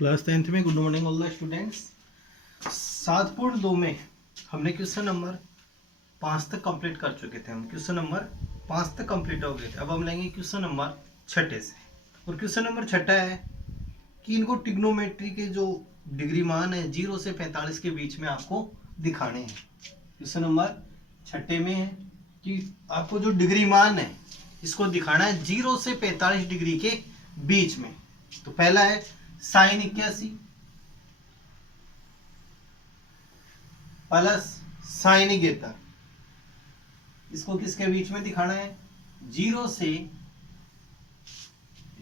Class 10th में good morning all the students. 7.2 में हमने क्वेश्चन नंबर 5 तक कंप्लीट कर चुके थे। हम क्वेश्चन नंबर 5 तक कंप्लीट हो गए थे। अब हम लेंगे क्वेश्चन नंबर 6 से। और क्वेश्चन नंबर 6 है कि इनको ट्रिग्नोमेट्री के जो डिग्री मान है 0 से 45 के बीच में आपको दिखाने हैं। क्वेश्चन नंबर 6 में है कि आपको जो डिग्री मान है इसको दिखाना है 0 से 45 डिग्री के बीच में। तो पहला है साइन 81 प्लस साइन 71। इसको किसके बीच में दिखाना है? 0 से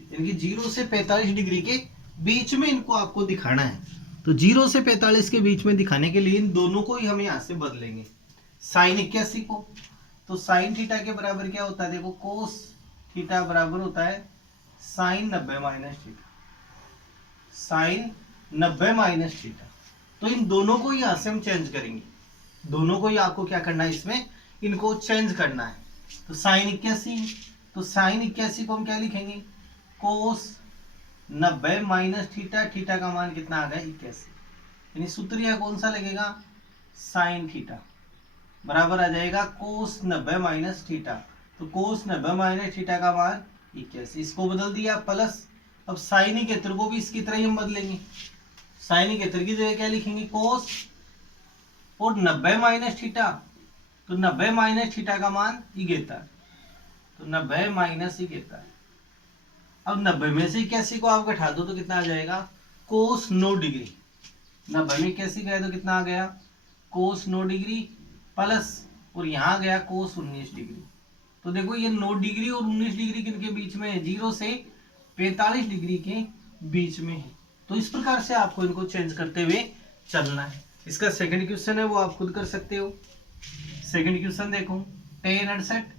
यानी कि 0 से 45 डिग्री के बीच में इनको आपको दिखाना है। तो 0 से 45 के बीच में दिखाने के लिए इन दोनों को ही हम यहां से बदलेंगे। साइन 81 को तो साइन थीटा के बराबर क्या होता है? देखो कोस थीटा बराबर होता है sine 90 minus theta. Sine 90 minus theta. तो इन दोनों को यहां से हम चेंज करेंगे। दोनों को ही आपको क्या करना है? इसमें इनको चेंज करना है। तो साइन 81 तो साइन 81 को हम क्या लिखेंगे? कोस 90 माइनस थीटा। थीटा का मान कितना आ गया? 81। यानी सूत्र यहां कौन सा लगेगा? साइन थीटा बराबर आ जाएगा कोस 90 माइनस थीटा। तो कोस 90 माइनस थीटा का मान 81। इसको बदल दिया प्लस। अब साइन 71 को भी इसकी तरह ही हम बदलेंगे। साइन 71 की जगह क्या लिखेंगे? कोस और 90 माइनस थीटा। तो 90 माइनस थीटा का मान 71। तो 90 माइनस 71। अब 90 में से 81 को आप घटा दो तो कितना आ जाएगा? कोस 9 डिग्री। 90 में 81 गया तो कितना आ गया? कोस 9 डिग्री प्लस और यहां गया कोस 19 डिग्री। तो देखो ये 9 डिग्री और 19 डिग्री किनके बीच में है? 0 से 45 डिग्री के बीच में है। तो इस प्रकार से आपको इनको चेंज करते हुए चलना है। इसका सेकंड क्वेश्चन है वो आप खुद कर सकते हो। सेकंड क्वेश्चन देखो, tan 68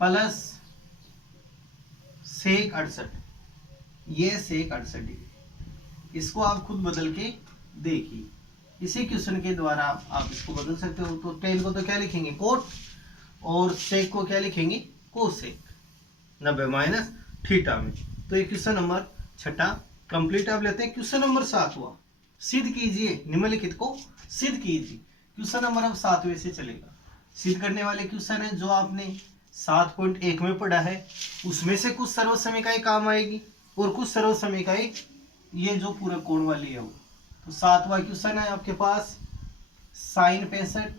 प्लस सेक 68। ये सेक 68 डिग्री। इसको आप खुद बदल के देखिए। इसी क्वेश्चन के द्वारा आप इसको बदल सकते हो। तो tan को तो क्या लिखेंगे? कोट और सेक को क्या लिखेंगे? कोसेक 90 माइनस थीटा में। तो ये क्वेश्चन नंबर 6 कंप्लीट। आप लेते हैं क्वेश्चन नंबर 7 हुआ। सिद्ध कीजिए, निम्नलिखित को सिद्ध कीजिए। क्वेश्चन नंबर अब 7वें से चलेगा। सिद्ध करने वाले क्वेश्चन है जो आपने 7.1 में पढ़ा है उसमें से कुछ सर्वसमीकाएं काम आएगी और कुछ सर्वसमीकाएं ये जो पूरा कोण वाली है वो। तो 7वां क्वेश्चन है आपके पास साइन 65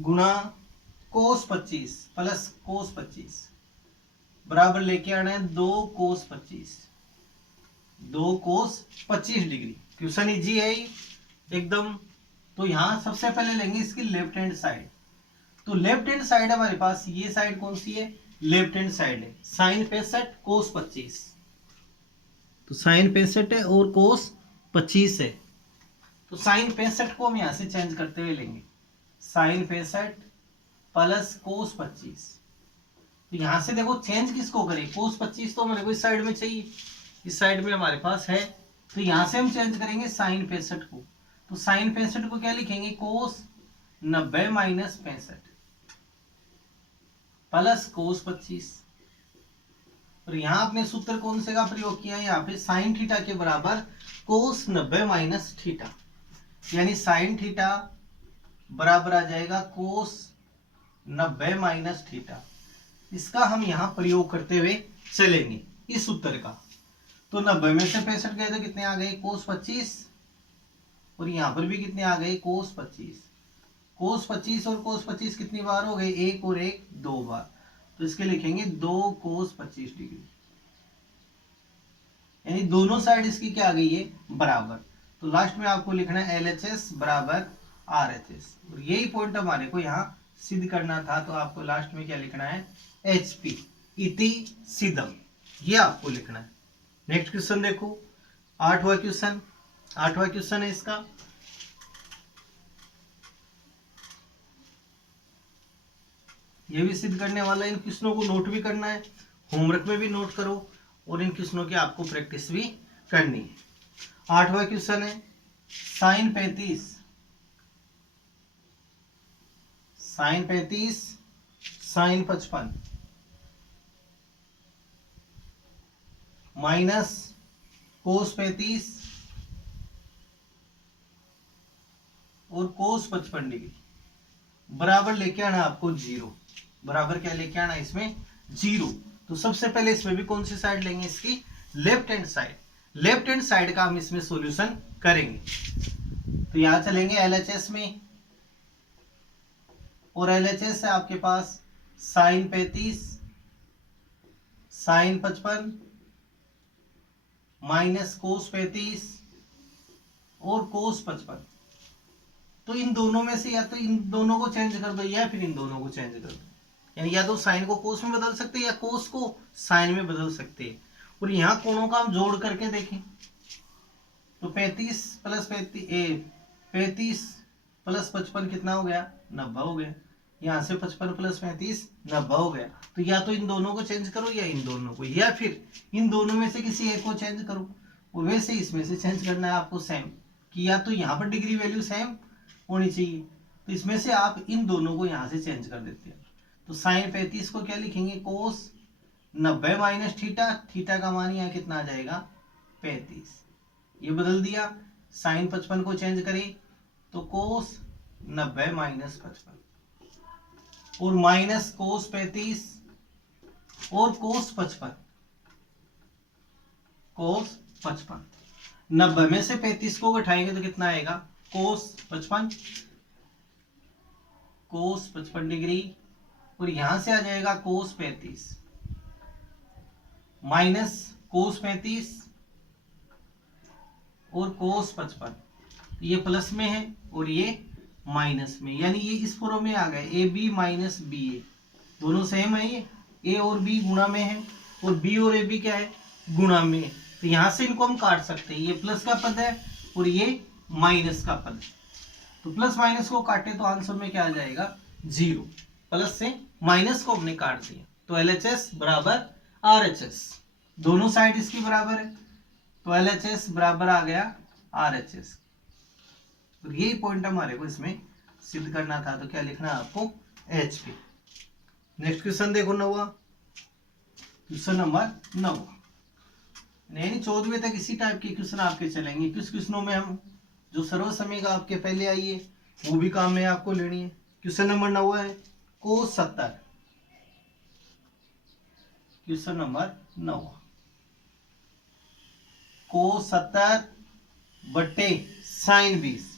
गुणा कोस 25 प्लस कोस 25 बराबर लेके आना है 2 कोस 25। 2 कोस 25 डिग्री। क्वेश्चन इजी है एकदम। तो यहां सबसे पहले लेंगे इसकी लेफ्ट हैंड साइड। तो लेफ्ट हैंड साइड हमारे पास ये साइड कौन सी है? लेफ्ट हैंड साइड है। साइन 65 कोस 25। तो साइन 65 है और कोस 25 है। तो साइन 65 को हम यहां से चेंज करते हुए लेंगे। Sine 65 plus cos 25। तो यहां से देखो चेंज किसको करें? कोस 25 तो हमारे को इस साइड में चाहिए, इस साइड में हमारे पास है। तो यहां से हम चेंज करेंगे साइन 65 को। तो साइन 65 को क्या लिखेंगे? कोस 90 माइनस 65 प्लस कोस 25। और यहां आपने सूत्र कौन से का प्रयोग किया? यहाँ पे साइन थीटा के बराबर कोस 90 माइनस थीटा। यानी साइन थीटा बराबर आ जाएगा कोस 90 माइनस थीटा। इसका हम यहां प्रयोग करते हुए चलेंगे इस सूत्र का। तो 90 में से 65 गए तो कितने आ गए? कोस 25। और यहां पर भी कितने आ गए? कोस 25। कोस 25 और कोस 25 कितनी बार हो गए? एक और एक 2 बार। तो इसके लिखेंगे 2 कोस 25 डिग्री। यानी दोनों साइड इसकी क्या आ गई है? बराबर। तो लास्ट में आपको लिखना है LHS बराबर RHS। और यही पॉइंट हमारे को यहाँ सिद्ध करना था। तो आपको लास्ट में क्या लिखना है? HP इति सिद्धम, ये आपको लिखना है। नेक्स्ट क्वेश्चन देखो, 8वां क्वेश्चन। 8वां क्वेश्चन है इसका, ये भी सिद्ध करने वाला है। इन क्वेश्चनों को नोट भी करना है, होमवर्क में भी नोट करो और इन क्वेश्चनों की आपको प्रैक्टिस भी करनी है। 8वां क्वेश्चन है sine 35 sine 35 sine 55 minus cos 35 और कोस 55 डिग्री बराबर लेके आना आपको 0। बराबर क्या लेके आना इसमें 0। तो सबसे पहले इसमें भी कौन सी साइड लेंगे, इसकी left hand side. Left hand side का हम इसमें सॉल्यूशन करेंगे। तो यहां चलेंगे LHS में, और LHS है आपके पास साइन 35 साइन 55 माइनस कोस 35 और कोस 55। तो इन दोनों में से या तो इन दोनों को चेंज कर दो या फिर इन दोनों को चेंज कर दो, यानी या तो साइन को कोस में बदल सकते हैं या कोस को साइन में बदल सकते हैं। और यहाँ कोणों का हम जोड़ करके देखें तो 35 प्लस 55 कितना हो गया 90 हो गया। यहाँ से 55 प्लस 35 90 हो गया। तो या तो इन दोनों को चेंज करो या इन दोनों को, या फिर इन दोनों में से किसी एक को चेंज करो। और वैसे इसमें से चेंज करना है आपको सेम, कि या तो यहाँ पर डिग्री वैल्यू सेम होनी चाहिए, तो इसमें से आप इन दोनों को यहाँ से चेंज कर देते हैं। तो साइन 35 को क्या लिखेंगे कोस 90 माइनस थीटा, थीटा का मान यहाँ कितना आ जाएगा 35, ये बदल दिया। साइन 55 को चेंज करें तो कोस 90 माइनस 55 और माइनस कोस 35 और कोस 55, कोस 55। 90 में से 35 को उठाएंगे तो कितना आएगा कोस 55, कोस 55 डिग्री, और यहां से आ जाएगा कोस 35 माइनस कोस 35 और कोस 55। ये प्लस में है और ये माइनस में, यानी ये इस फॉर्म में आ गए ए बी माइनस बी ए, दोनों सेम है। ये ए और बी गुणा में है और बी और ए बी क्या है गुणा में है। तो यहां से इनको हम काट सकते हैं, ये प्लस का पद है और ये माइनस का पद है। तो प्लस माइनस को काटे तो आंसर में क्या आ जाएगा 0। प्लस से माइनस को हमने काट दिया तो LHS बराबर RHS, दोनों साइड इसकी बराबर है, तो LHS बराबर आ गया RHS। तो यही पॉइंट हमारे को इसमें सिद्ध करना था। तो क्या लिखना है आपको HP। नेक्स्ट क्वेश्चन देखो 9वां, क्वेश्चन नंबर 9। नहीं 14वें तक इसी टाइप के क्वेश्चन आपके चलेंगे। कुछ क्वेश्चनों में हम जो सर्वसमय का आपके पहले आई है वो भी काम में आपको लेनी है। क्वेश्चन नंबर 9 है कोस 70। क्वेश्चन नंबर 9 कोस 70 बट्टे साइन 20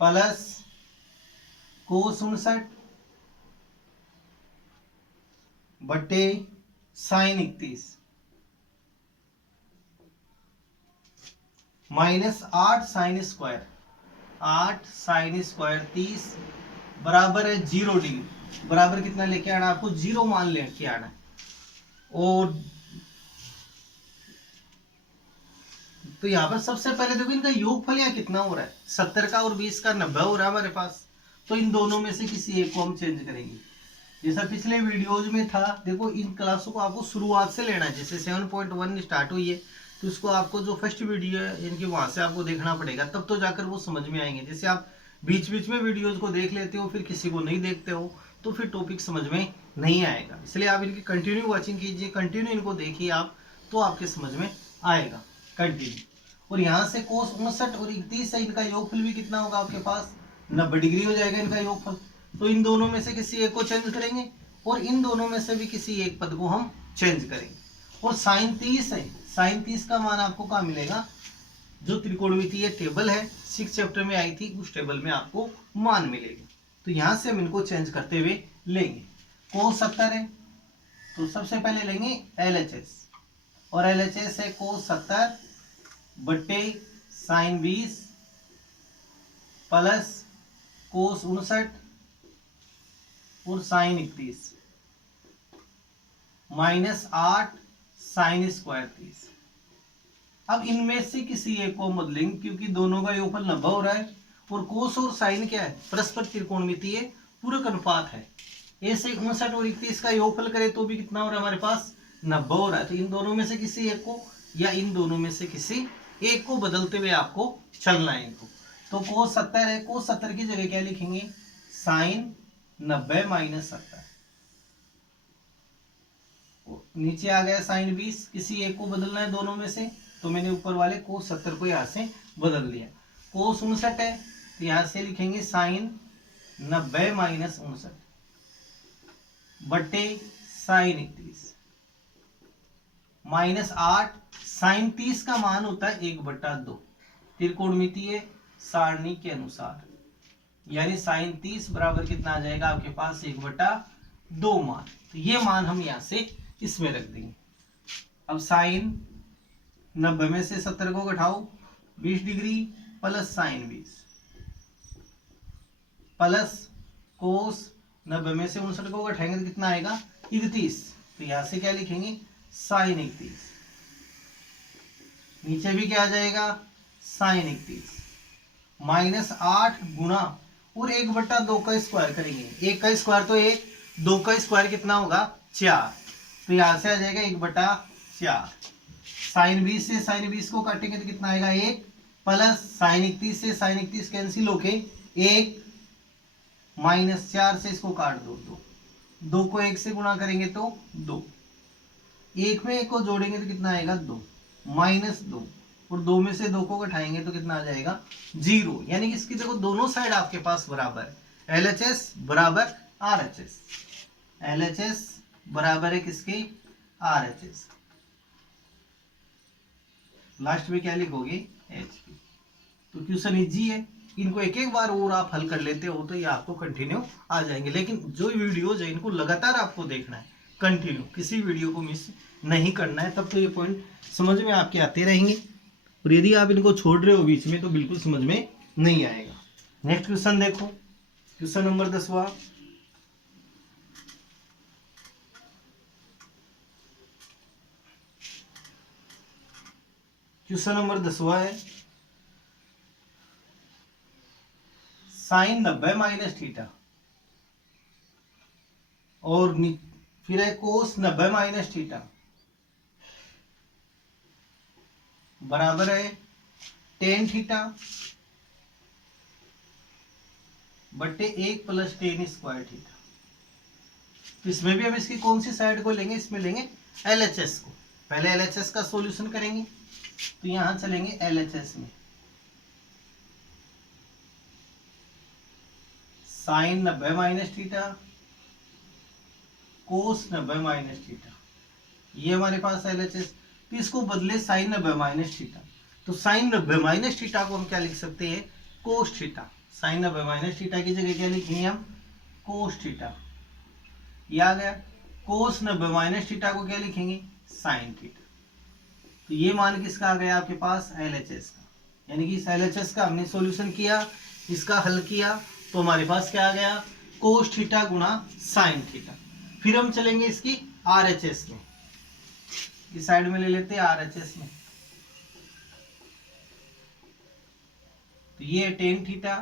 प्लस कोस 59 बट्टे sine 31 minus 8 sine square 8 sine square 30 बराबर है 0 डिग्री। बराबर कितना लेके आना आपको 0 मान लेके आना है। और तो यहाँ पर सबसे पहले देखो इनका योगफल यहाँ कितना हो रहा है 70 का और 20 का 90 हो रहा है हमारे पास। तो इन दोनों में से किसी एक को हम चेंज करेंगे। जैसा पिछले वीडियोज में था, देखो इन क्लासों को आपको शुरुआत से लेना है। जैसे 7.1 स्टार्ट हुई है तो इसको आपको जो फर्स्ट वीडियो है इनकी वहां से आपको देखना पड़ेगा, तब तो जाकर वो समझ में आएंगे। जैसे आप बीच बीच में वीडियोज को देख लेते हो फिर किसी को नहीं देखते हो तो फिर टॉपिक समझ में नहीं आएगा। इसलिए आप इनकी कंटिन्यू वॉचिंग कीजिए, कंटिन्यू इनको देखिए आप, तो आपके समझ में आएगा कंटिन्यू। और यहाँ से कोस 59 और 31 है, इनका योगफल भी कितना होगा आपके पास 90 डिग्री हो जाएगा इनका योगफल। तो इन दोनों में से किसी एक को चेंज करेंगे और इन दोनों में से भी किसी एक पद को हम चेंज करेंगे। और साइन 30 है, साइन 30 का मान आपको कहाँ मिलेगा, जो त्रिकोणमितीय टेबल है 6 चैप्टर में आई थी उस टेबल में आपको मान मिलेगा। तो यहाँ से हम इनको चेंज करते हुए लेंगे। कोस 70 है तो सबसे पहले लेंगे LHS, और LHS है कोस 70 बट्टे साइन 20 प्लस कोस 59 और साइन 31 माइनस 8 साइन स्क्वायर 30। अब इनमें से किसी एक को बदलेंगे क्योंकि दोनों का योगफल 90 हो रहा है और कोस और साइन क्या है परस्पर त्रिकोणमितीय पूरक अनुपात है। ऐसे 59 और 31 का योगफल करें तो भी कितना हो रहा है हमारे पास 90 हो रहा है। तो इन दोनों में से किसी एक को या इन दोनों में से किसी एक को बदलते हुए आपको चलना है इनको। तो कोस 70 है, कोस 70 की जगह क्या लिखेंगे साइन 90 माइनस 70 नीचे आ गया साइन 20, किसी एक को बदलना है दोनों में से, तो मैंने ऊपर वाले कोस 70 को यहाँ से बदल दिया। कोस 59 है तो यहाँ से लिखेंगे साइन 90 माइनस 59 बटे साइन 31 माइनस 8। साइन 30 का मान होता है 1/2 त्रिकोणमितीय सारणी के अनुसार, यानी साइन 30 बराबर कितना आ जाएगा आपके पास 1/2 मान। तो ये मान हम यहां से इसमें रख देंगे। अब साइन 90 में से 70 को घटाओ 20 degree plus sign 20 plus cos 90 में से 59 को घटाएंगे तो कितना आएगा 31। तो यहां से क्या लिखेंगे साइन 31, नीचे भी क्या आ जाएगा साइन 31 माइनस 8 गुणा और 1/2 का स्क्वायर करेंगे। 1 का स्क्वायर तो 1, 2 का स्क्वायर कितना होगा 4, तो यहां से आ जाएगा 1/4। साइन 20 से साइन 20 को काटेंगे तो कितना आएगा 1 प्लस साइन 31 से साइन 31 कैंसिल होके 1 माइनस 4 से इसको काट दो 2 को 1 से गुणा करेंगे तो 2, 1 में 1 को जोड़ेंगे तो कितना आएगा 2 माइनस 2 और 2 में से 2 को घटाएंगे तो कितना आ जाएगा 0। यानी कि इसकी देखो दोनों साइड आपके पास बराबर है। LHS बराबर RHS, LHS बराबर है किसके RHS। लास्ट में क्या लिखोगे HP। तो क्वेश्चन इजी है, इनको एक एक बार और आप हल कर लेते हो तो ये आपको कंटिन्यू आ जाएंगे। लेकिन जो वीडियोज है इनको लगातार आपको देखना है कंटिन्यू, किसी वीडियो को मिस नहीं करना है, तब तो ये पॉइंट समझ में आपके आते रहेंगे। और यदि आप इनको छोड़ रहे हो बीच में तो बिल्कुल समझ में नहीं आएगा। नेक्स्ट क्वेश्चन देखो, क्वेश्चन नंबर 10वां। क्वेश्चन नंबर 10वां है साइन 90 माइनस थीटा और फिर है कोस 90 माइनस थीटा बराबर है टेन थीटा बट्टे 1 प्लस टेन स्क्वायर थीटा। तो इसमें भी हम इसकी कौन सी साइड को लेंगे, इसमें लेंगे LHS को। पहले LHS का सॉल्यूशन करेंगे तो यहां चलेंगे LHS में। Sine 90 minus theta cos 90 minus theta, ये हमारे पास LHS। तो इसको बदले साइन 90 माइनस थीटा, तो साइन 90 माइनस थीटा को हम क्या लिख सकते हैं cos theta. Sine 90 minus theta की जगह क्या लिखेंगे हम कोस थीटा, ये आ गया। कोस 90 माइनस थीटा को क्या लिखेंगे साइन थीटा। तो ये मान किसका आ गया आपके पास LHS का, यानी कि इस LHS का हमने सॉल्यूशन किया, इसका हल किया तो हमारे पास क्या आ गया कोस थीटा गुणा साइन थीटा। फिर हम चलेंगे इसकी RHS में, इस साइड में ले लेते हैं RHS में। तो ये टेन थीटा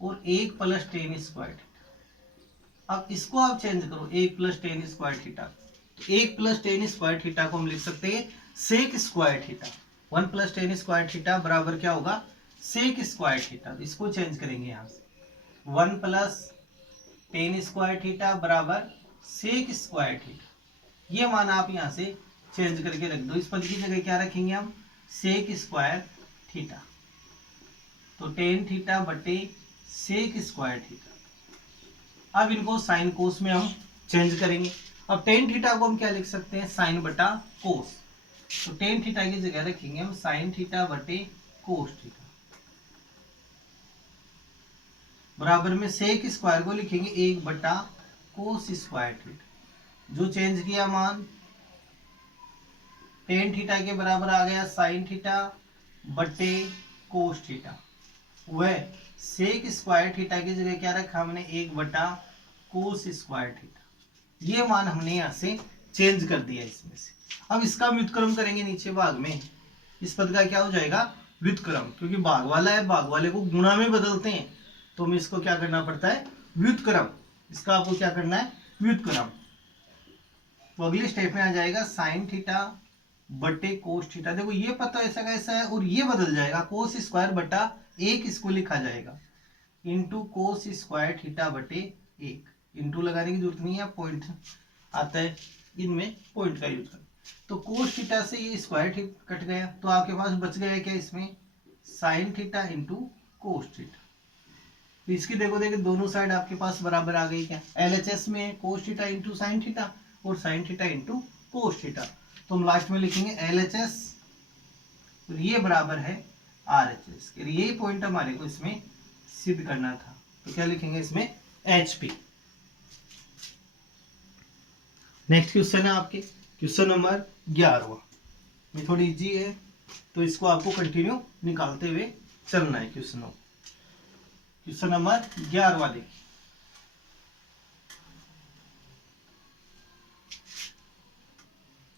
और 1 प्लस टेन स्क्वायर थीटा। अब इसको आप चेंज करो 1 प्लस टेन स्क्वायर थीटा, तो 1 प्लस टेन स्क्वायर थीटा को हम लिख सकते हैं sec square theta. 1 plus tan square theta बराबर क्या होगा सेक स्क्वायर थीटा। तो इसको चेंज करेंगे यहाँ से 1 प्लस टेन स्क्वायर थीटा बराबर सेक स्क्वायर थीटा। ये मान आप यहाँ से चेंज करके रख दो। इस पद की जगह क्या रखेंगे हम सेक स्क्वायर थीटा, तो टेन थीटा बटे सेक स्क्वायर थीटा। अब इनको साइन कोस में हम चेंज करेंगे। अब टेन थीटा को हम क्या लिख सकते हैं साइन बटा कोस, तो टेन थीटा की जगह रखेंगे हम साइन थीटा बटे कोस थीटा बराबर में सेक स्क्वायर को लिखेंगे 1 बटा कोस स्क्वायर थीटा। जो चेंज किया मान टेन थीटा के बराबर आ गया साइन थीटा बटे कोस थीटा, वह सेक स्क्वायर थीटा की जगह क्या रखा हमने 1 बटा कोस स्क्वायर थीटा। ये मान हमने यहाँ से चेंज कर दिया इसमें से। अब इसका व्युत्क्रम करेंगे नीचे भाग में, इस पद का क्या हो जाएगा व्युत्क्रम, क्योंकि भाग वाला है भाग वाले को गुणा में बदलते हैं तो हमें इसको क्या करना पड़ता है व्युत्क्रम। इसका आपको क्या करना है व्युत्क्रम। तो अगले स्टेप में आ जाएगा साइन थीटा बटे कोस थीटा। देखो ये पता ऐसा कैसा है और ये बदल जाएगा कोस स्क्वायर बटा 1 इसको लिखा जाएगा इंटू कोस स्क्वायर थीटा बटे 1। इंटू लगाने की जरूरत नहीं है, पॉइंट आता है इनमें पॉइंट का यूज करें। तो कोस थीटा से ये स्क्वायर कट गया, तो आपके पास बच गया क्या इसमें, sign theta into cos theta. तो इसकी देखो दोनों साइड आपके पास बराबर आ गई क्या, LHS में cos theta into sine theta और sine theta into cos theta. तो हम लास्ट में लिखेंगे LHS और ये बराबर है RHS। यही पॉइंट हमारे को इसमें सिद्ध करना था, तो क्या लिखेंगे इसमें HP। नेक्स्ट क्वेश्चन है आपके क्वेश्चन नंबर 11। ये थोड़ी इजी है, तो इसको आपको कंटिन्यू निकालते हुए चलना है। क्वेश्चन नंबर 11 देखिए।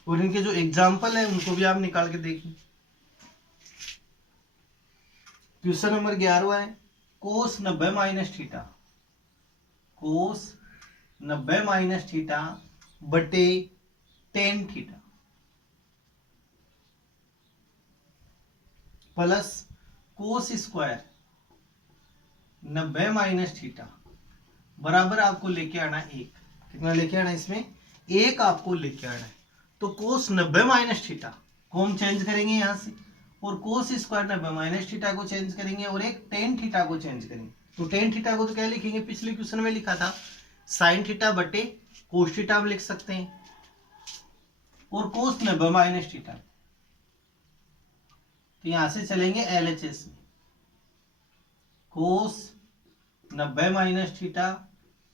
और इनके जो एग्जाम्पल है उनको भी आप निकाल के देखिए। क्वेश्चन नंबर 11 है cos 90 minus theta, cos 90 minus theta बटे tan theta plus cos square 90 minus theta बराबर आपको लेके आना एक। कितना लेके आना इसमें, एक आपको लेके आना है। तो कोस 90 माइनस थीटा को हम चेंज करेंगे यहां से, और कोस स्क्वायर 90 माइनस थीटा को चेंज करेंगे, और एक टेन थीटा को चेंज करेंगे। तो टेन थीटा को तो क्या लिखेंगे, पिछले क्वेश्चन में लिखा था साइन थीटा बटे कोस थीटा हम लिख सकते हैं, और कोस 90 माइनस थीटा तो यहां से चलेंगे LHS में, कोस 90 माइनस थीटा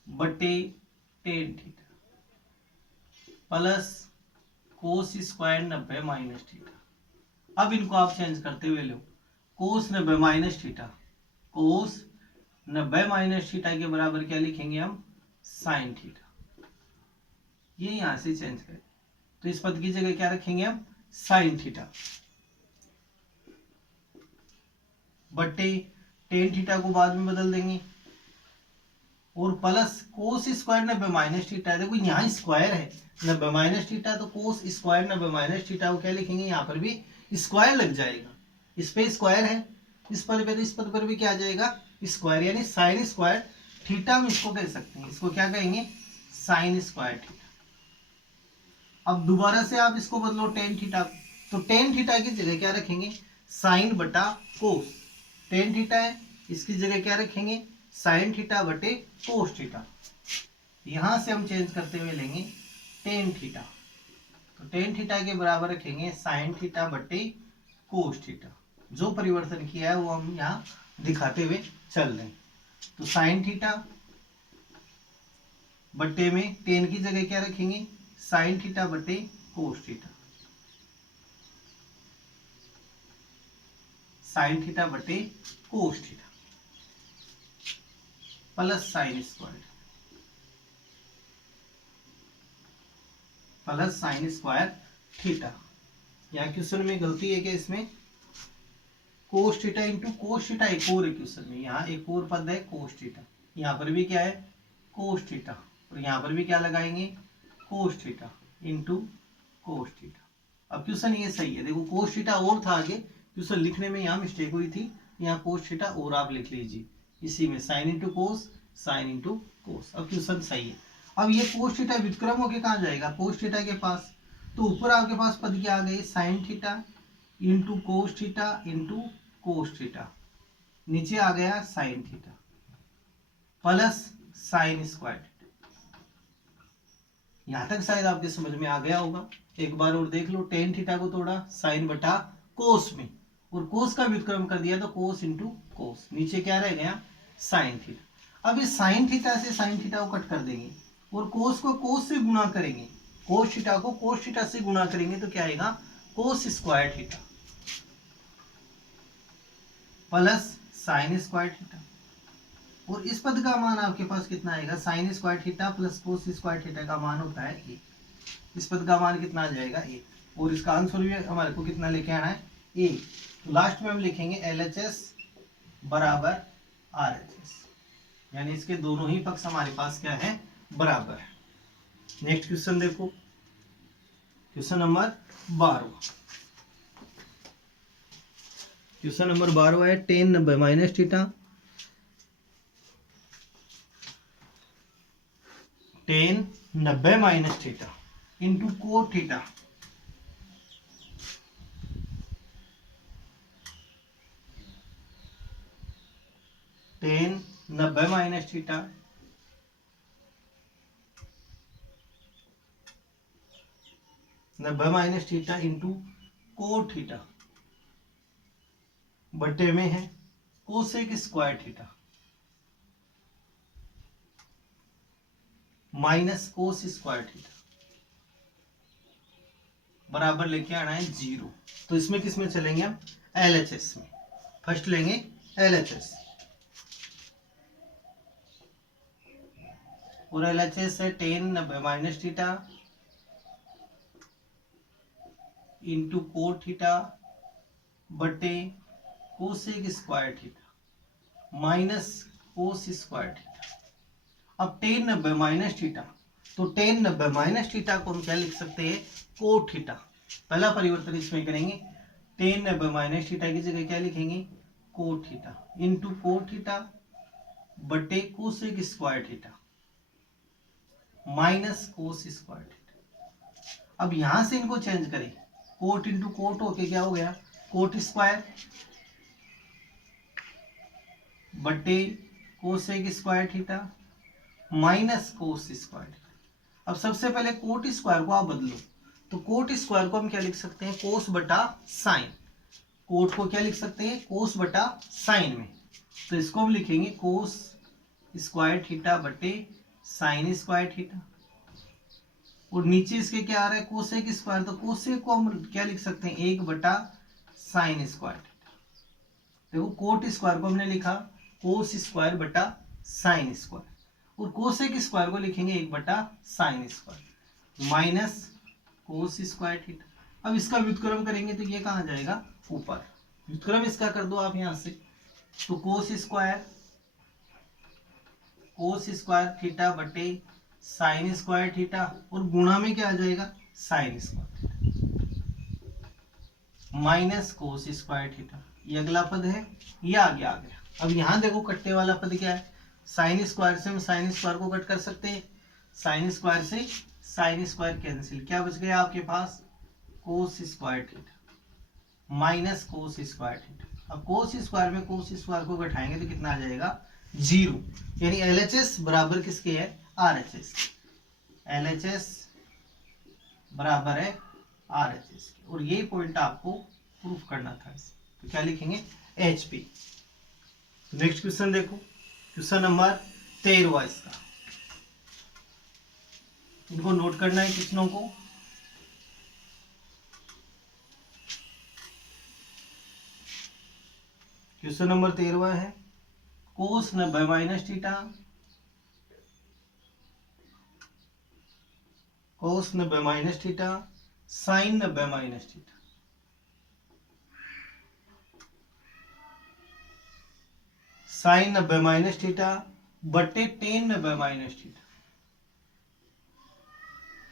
बटे tan theta plus cos square 90 minus theta. अब इनको आप चेंज करते हुए लो, कोस 90 minus theta, cos 90 minus theta के बराबर क्या लिखेंगे हम, साइन थीटा। ये यहां से चेंज करें, तो इस पद की जगह क्या रखेंगे हम, साइन थीटा बटे टेन थीटा को बाद में बदल देंगे, और plus cos square 90 minus theta. देखो यहाँ स्क्वायर है 90 माइनस थीटा, तो कोस स्क्वायर 90 माइनस थीटा को क्या लिखेंगे, यहाँ पर भी स्क्वायर लग जाएगा, इस पे स्क्वायर है, इस पद पे, तो इस पद पर भी क्या आ जाएगा स्क्वायर, यानी साइन स्क्वायर थीटा हम इसको कह सकते हैं। इसको क्या कहेंगे, साइन स्क्वायर थीटा। अब दोबारा से आप इसको बदलो टेन थीटा, तो टेन थीटा की जगह क्या रखेंगे, साइन बटा कोस। टेन थीटा है, इसकी जगह क्या रखेंगे, साइन थीटा बटे कोस थीटा। यहां से हम चेंज करते हुए लेंगे टेन थीटा, तो टेन थीटा के बराबर रखेंगे साइन थीटा बटे कोस थीटा। जो परिवर्तन किया है वो हम यहाँ दिखाते हुए चल रहे हैं। तो साइन थीटा बटे में टेन की जगह क्या रखेंगे, साइन थीटा बटे कोस थीटा, साइन थीटा बटे कोस theta plus sine square, plus sign square theta. यहाँ क्वेश्चन में गलती है कि इसमें कोस थीटा इंटू कोस थीटा एक और है क्वेश्चन में, यहाँ एक और पद है कोस थीटा, यहाँ पर भी क्या है कोस थीटा, और यहाँ पर भी क्या लगाएंगे कोस थीटा इंटू कोस थीटा। अब क्वेश्चन ये सही है, देखो कोस थीटा और था आगे, क्वेश्चन लिखने में यहाँ मिस्टेक हुई थी, यहाँ कोस थीटा और आप लिख लीजिए, इसी में sine into cos, sine into cos. अब क्वेश्चन सही है। अब ये कोस थीटा व्युत्क्रम होके कहाँ जाएगा, कोस थीटा के पास, तो ऊपर आपके पास पद क्या आ गए, sign theta into cos theta into cos theta, नीचे आ गया sine theta plus sine square. यहां तक शायद आपके समझ में आ गया होगा। एक बार और देख लो, टेन थीटा को तोड़ा साइन बटा कोस में, और कोस का व्युत्क्रम कर दिया तो कोस इंटू कोस, नीचे क्या रह गया साइन थीटा। अब इस साइन थीटा से साइन थीटा को कट कर देंगे, और कोस को कोस से गुणा करेंगे, कोस थीटा को कोस थीटा से गुणा करेंगे, तो क्या आएगा कोस square theta plus sign square theta. और इस पद का मान आपके पास कितना आएगा, sign square theta plus cos square theta का मान होता है 1। इस पद का मान कितना आ जाएगा 1, और इसका आंसर भी हमारे को कितना लेके आना है 1। तो लास्ट में हम लिखेंगे LHS बराबर RHS, यानी इसके दोनों ही पक्ष हमारे पास क्या है बराबर है। नेक्स्ट क्वेश्चन देखो, क्वेश्चन नंबर 12। क्वेश्चन नंबर 12 है ten 90 minus theta, tan 90 minus theta into cot theta, tan 90 minus theta, 90 minus theta into cot theta बटे में है cosec square theta minus cos square theta बराबर लेके आना है 0। तो इसमें किस में चलेंगे हम? LHS में। फर्स्ट लेंगे LHS, और LHS है 10 90 minus theta into cot theta बटे cosec square theta minus cos square theta. अब 10 90 माइनस थीटा, तो 10 90 माइनस थीटा को हम क्या लिख सकते हैं? Cot theta. पहला परिवर्तन इसमें करेंगे, 10 90 माइनस थीटा की जगह क्या लिखेंगे? Cot theta into cot theta बटे cosec square theta minus cos square theta. अब यहां से इनको चेंज करें, कोट इंटू कोट होके क्या हो गया? कोट स्क्वायर बटे cosec square theta minus cos square. अब सबसे पहले कोट स्क्वायर को आप बदलो, तो कोट स्क्वायर को हम क्या लिख सकते हैं? कोस बटा साइन। कोट को क्या लिख सकते हैं? कोस बटा साइन में। तो इसको हम लिखेंगे कोस स्क्वायर थीटा बटे साइन स्क्वायर थीटा, और नीचे इसके क्या आ रहा है? कोसेक स्क्वायर, तो कोसेक को हम क्या लिख सकते हैं? 1 बटा साइन स्क्वायर थीटा। देखो कोट स्क्वायर को हमने लिखा कोस स्क्वायर बटा साइन स्क्वायर, और कोसेक स्क्वायर को लिखेंगे 1 बटा sine square minus cos square theta. अब इसका व्युत्क्रम करेंगे तो ये कहाँ जाएगा? ऊपर। व्युत्क्रम इसका कर दो आप यहां से, तो कोस स्क्वायर थीटा बटे साइन स्क्वायर थीटा, और गुणा में क्या आ जाएगा? Sine square minus cos square theta. ये अगला पद है, ये आगे आ गया। अब यहां देखो कटने वाला पद क्या है? साइन स्क्वायर से हम साइन स्क्वायर को कट कर सकते हैं, साइन स्क्वायर से साइन स्क्वायर कैंसिल, क्या बच गया आपके पास? Cos square theta minus cos square theta. अब कोस स्क्वायर में कोस स्क्वायर को घटाएंगे तो कितना आ जाएगा? 0। यानी LHS बराबर किसके है? RHS। LHS बराबर है RHS, और ये पॉइंट आपको प्रूफ करना था। तो क्या लिखेंगे? HP। नेक्स्ट क्वेश्चन देखो, क्वेश्चन नंबर 13 इसका, इनको नोट करना है क्वेश्चनों को। क्वेश्चन नंबर 13 है cos 90 minus theta, cos 90 minus theta sine 90 minus theta, sine 90 minus theta बटे tan 90 minus theta,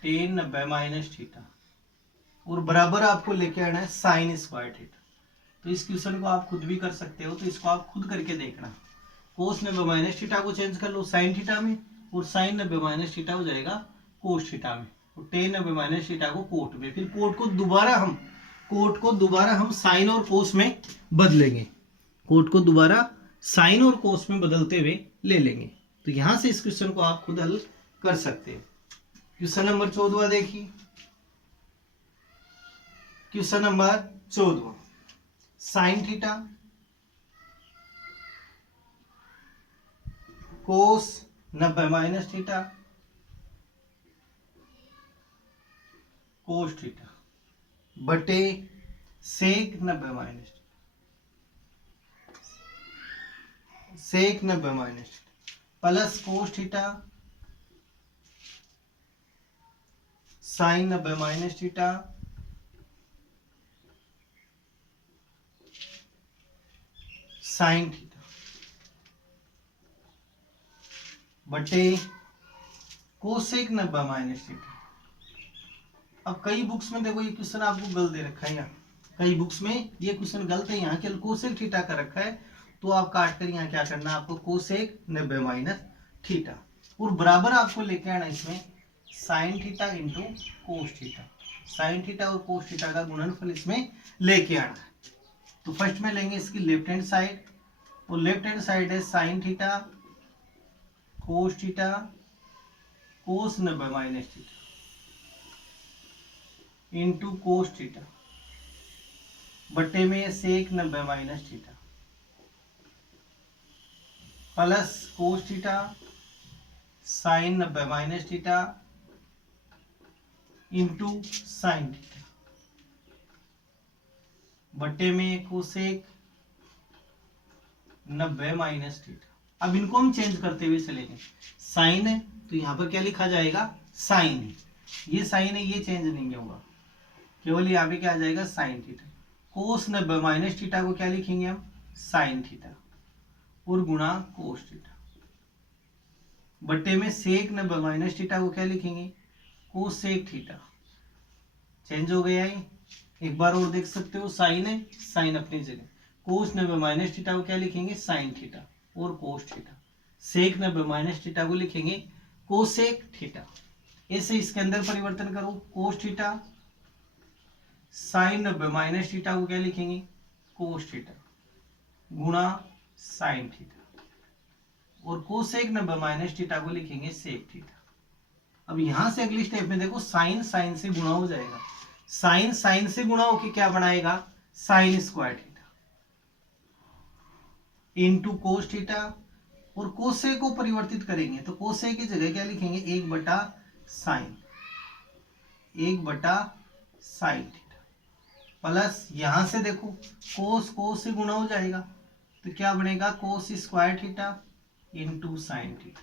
tan 90 minus theta, और बराबर आपको लेके आना है साइन स्क्वायर थीटा। तो इस क्वेश्चन को आप खुद भी कर सकते हो, तो इसको आप खुद करके देखना। कोस 90 माइनस थीटा को चेंज कर लो साइन थीटा में, और साइन 90 माइनस थीटा हो जाएगा कोस थीटा में, और टेन 90 माइनस थीटा को कोट में, फिर कोट को दोबारा हम साइन और कोस में बदलेंगे, कोट को दोबारा साइन और कोस में बदलते हुए ले लेंगे। तो यहां से इस क्वेश्चन को आप खुद हल कर सकते हो। क्वेश्चन नंबर 14 देखिए, question number 14, sine theta cos 90 minus theta cos theta बटे sec 90 minus sec 90 minus plus cos theta sine 90 minus theta sine theta बटे कोसेक 90 माइनस थीटा। अब कई बुक्स में देखो ये क्वेश्चन आपको गलत दे रखा है, यहाँ कई बुक्स में ये क्वेश्चन गलत है, यहाँ केवल कोसेक थीटा का रखा है, तो आप काट कर यहाँ क्या करना है आपको? कोसेक 90 माइनस थीटा, और बराबर आपको लेके आना इसमें sign theta into cos theta. Sine theta और कोस थीटा का गुणनफल इसमें लेके आना है। तो फर्स्ट में लेंगे इसकी लेफ्ट हैंड साइड, और लेफ्ट हैंड साइड है sign theta cos theta cos 90 minus theta into cos theta बट्टे में सेक 90 minus theta plus cos theta sine 90 minus theta into sine theta बट्टे में कोसेक 90 माइनस थीटा। अब इनको हम चेंज करते हुए चलेंगे। साइन है तो यहां पर क्या लिखा जाएगा, साइन है। ये साइन है, ये चेंज नहीं होगा, केवल यहाँ पे क्या आ जाएगा sign theta. Cos 90 minus theta को क्या लिखेंगे हम, साइन थीटा और गुणा कोस थीटा बट्टे में सेक 90 माइनस थीटा को क्या लिखेंगे, कोसेक थीटा। चेंज हो गया है, एक बार और देख सकते हो, साइन है, साइन अपनी जगह, कोस 90 माइनस थीटा को क्या लिखेंगे, साइन थीटा और कोस थीटा। सेक 90 माइनस थीटा को लिखेंगे कोसेक थीटा। ऐसे इसके अंदर परिवर्तन करो, कोस थीटा साइन 90 माइनस थीटा को क्या लिखेंगे, कोस थीटा गुणा साइन थीटा और कोसेक 90 माइनस थीटा को लिखेंगे सेक थीटा। अब यहां से अगली स्टेप में देखो, साइन साइन से गुणा हो जाएगा, साइन साइन से गुणा होकर क्या बनाएगा, sign square theta into cos theta, और कोसे को परिवर्तित करेंगे तो कोसे की जगह क्या लिखेंगे, 1/साइन, 1/साइन थीटा प्लस यहां से देखो कोस कोस से गुणा हो जाएगा तो क्या बनेगा, कोस square theta into sine theta,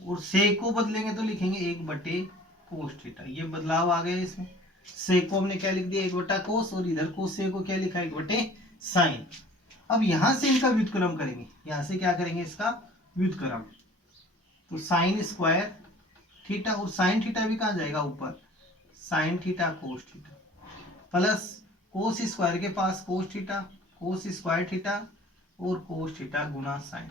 और सेक को बदलेंगे तो लिखेंगे 1/कोस थीटा। ये बदलाव आ गया इसमें, सेक को हमने क्या लिख दिया, 1/कोस, और इधर कोसे को क्या लिखा, 1/साइन। अब यहां से इनका व्युत्क्रम करेंगे, यहां से क्या करेंगे, इसका व्युत्क्रम, तो साइन स्क्वायर थीटा और साइन थीटा भी कहां जाएगा, ऊपर, sine theta cos theta plus cos square के पास cos theta, cos square theta और कोस थीटा गुणा साइन।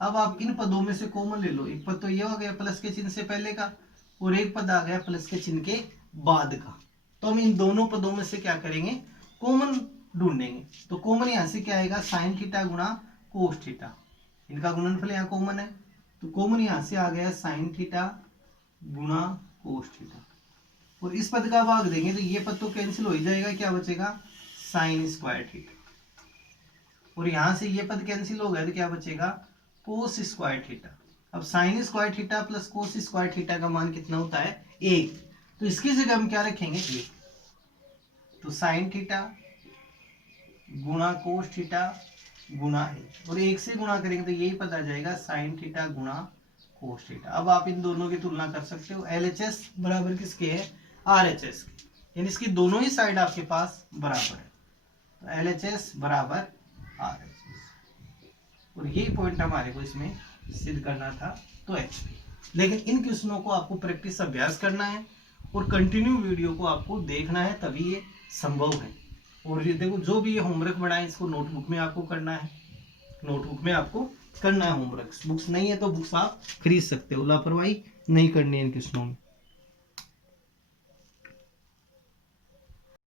अब आप इन पदों में से कॉमन ले लो, एक पद तो ये हो गया प्लस के चिन्ह से पहले का, और एक पद आ गया प्लस के चिन्ह के बाद का। तो हम इन दोनों पदों में से क्या करेंगे, कॉमन ढूंढेंगे। तो कॉमन यहां से क्या आएगा, साइन थीटा गुणा कोस थीटा, इनका गुणनफल यहाँ कॉमन है, तो कॉमन यहां से आ गया साइन थीटा गुणा कोस थीटा, और इस पद का भाग देंगे तो ये पद तो कैंसिल हो ही जाएगा, क्या बचेगा, साइन स्क्वायर थीटा, और यहां से ये पद कैंसिल हो गया तो क्या बचेगा, कोस स्क्वायर थीटा। अब sign square theta plus cos square theta का मान कितना होता है, 1, तो इसकी जगह हम क्या रखेंगे, 1, तो साइन थीटा गुणा कोस थीटा गुणा 1, और 1 से गुणा करेंगे तो यही पता जाएगा साइन थीटा गुणा कोस थीटा। अब आप इन दोनों की तुलना कर सकते हो, LHS बराबर किसके है, RHS के, यानी इसकी दोनों ही साइड आपके पास बराबर है, तो LHS बराबर RHS, और यही पॉइंट हमारे को इसमें सिद्ध करना था। तो HP, लेकिन इन क्वेश्चनों को आपको प्रैक्टिस अभ्यास करना है और कंटिन्यू वीडियो को आपको देखना है, तभी ये संभव है। और ये देखो, जो भी ये होमवर्क बनाए इसको नोटबुक में आपको करना है, नोटबुक में आपको करना है होमवर्क। बुक्स नहीं है तो बुक्स आप खरीद सकते हो, लापरवाही नहीं करनी है इन क्वेश्चनों में।